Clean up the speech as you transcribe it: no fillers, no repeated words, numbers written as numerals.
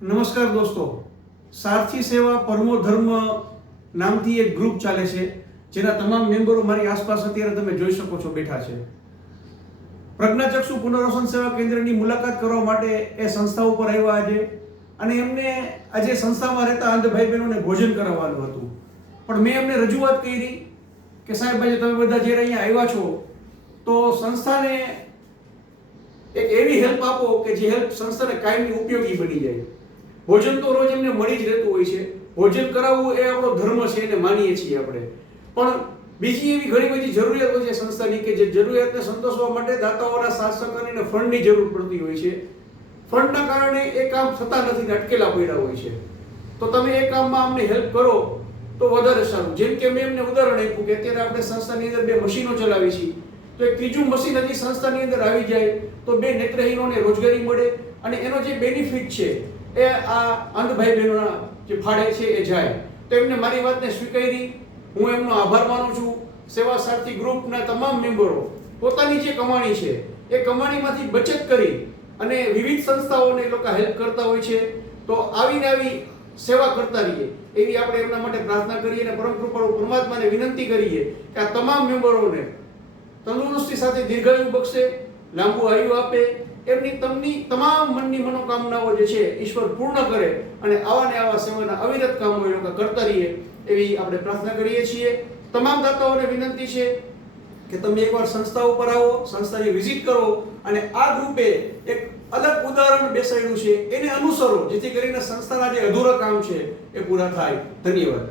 નમસ્કાર દોસ્તો, સારથી સેવા પરમો ધર્મ નામથી એક ગ્રુપ ચાલે છે, જેના તમામ મેમ્બરો મારી આસપાસ અત્યારે તમે જોઈ શકો છો બેઠા છે. પ્રજ્ઞાચક્ષુ પુનર્વસન સેવા કેન્દ્રની મુલાકાત કરવા માટે એ સંસ્થા ઉપર આવ્યા આજે, અને એમને આજે સંસ્થામાં રહેતા અંધ ભાઈ બહેનોને ભોજન કરાવવાનું હતું. પણ મેં એમને રજૂઆત કરી કે સાહેબ આજે તમે બધા જ્યારે અહીંયા આવ્યા છો તો સંસ્થાને એક એવી હેલ્પ આપો કે જે હેલ્પ સંસ્થાને કાયમી ઉપયોગી બની જાય. ભોજન તો રોજ એમને મળી જ રહેતું હોય છે, ભોજન કરાવવું એ આપણો ધર્મ છે, એને માનીએ છીએ આપણે. પણ બીજી એવી ઘણી બધી જરૂરિયાતો છે સંસ્થાની કે જે જરૂરિયાતને સંતોષવા માટે દાતાઓના સાથ સહકાર અને ફંડની જરૂર પડતી હોય છે. ફંડના કારણે એ કામ થતા નથી ને અટકેલા પડ્યા હોય છે. તો તમે એ કામમાં અમને હેલ્પ કરો તો વધારે સારું. જેમ કે મેં એમને ઉદાહરણ આપ્યું કે અત્યારે આપણે સંસ્થાની અંદર 2 મશીનો ચલાવી છીએ, તો એક ત્રીજું મશીન હજી સંસ્થાની અંદર આવી જાય તો 2 નેત્રહીનોને રોજગારી મળે, અને એનો જે બેનિફિટ છે એ આ અંધ ભાઈ બહેનોના જે ફાળે છે એ જાય. તો એમને મારી વાતને સ્વીકારી, હું એમનો આભાર માનું છું. સેવા સારથી ગ્રુપના તમામ મેમ્બરો પોતાની જે કમાણી છે એ કમાણીમાંથી બચત કરી અને વિવિધ સંસ્થાઓને એ લોકો હેલ્પ કરતા હોય છે. તો આવીને આવી સેવા કરતા રહીએ એવી આપણે એમના માટે પ્રાર્થના કરીએ અને પરમ કૃપાળુ પરમાત્માને વિનંતી કરીએ કે આ તમામ મેમ્બરોને તંદુરસ્તી સાથે દીર્ઘાયુ બક્ષે, લાંબુ આયુ આપે, એમની તમામ મનની મનોકામનાઓ જે છે ઈશ્વર પૂર્ણ કરે, અને આવા ને આવા સેવાના અવિરત કામો એ લોકો કરતા રહીએ એવી આપણે પ્રાર્થના કરીએ છીએ. તમામ દાતાઓને વિનંતી છે કે તમે એકવાર સંસ્થા ઉપર આવો, સંસ્થાની વિઝિટ કરો, અને આ ગ્રુપે એક અલગ ઉદાહરણ બેસાડ્યું છે એને અનુસરો, જેથી કરીને સંસ્થાના જે અધૂરા કામ છે એ પૂરા થાય. ધન્યવાદ.